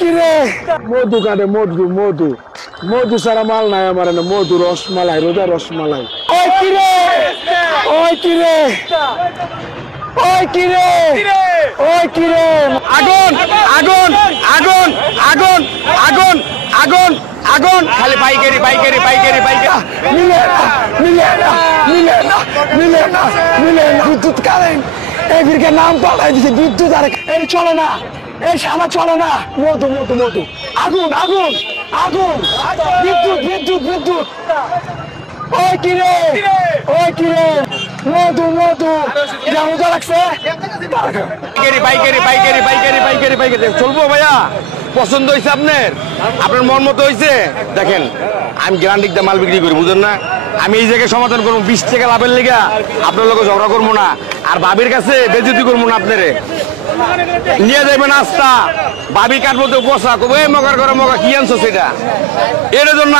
কিরে মধু কাটে মধু মধু মধু সারা মাল নাই আমার না মধু রসমালাই রোজা রসমালাই ওই কিরে ওই কিরে ওই কিরে ওই কিরে আগুন আগুন আগুন আগুন আগুন আগুন আগুন খালি পাইকারি পাইকারি পাইকারি পাইকারি মিলে না মিলে না মিলে না মিলে না মিলে না বিদ্যুৎ কারেন্ট এই ফিরকে নাম পাল্টাই দিছে বিদ্যুৎ আর এই চলে না এই শালা চলে না মধু মধু মধু আগুন আগুন আগুন বিদ্যুৎ বিদ্যুৎ বিদ্যুৎ ওই কিরে ওই কিরে মধু মধু এটা মজা লাগছে পাইকারি পাইকারি পাইকারি পাইকারি পাইকারি পাইকারি চলবো ভাইয়া পছন্দ হয়েছে আপনার আপনার মন মতো হয়েছে দেখেন আমি গ্যারান্টিক মাল বিক্রি করি বুঝেন না আমি এই জায়গায় সমাধান করবো 20 টাকা লাভের লেগা আপনার লোক ঝগড়া করবো না আর বাবির কাছে বেজ্জতি করবো না আপনারে নিয়ে যাবেন নাস্তা বাবি কাটবো তো বসা কবে মগার করে মগা কি আনছো সেটা এর জন্য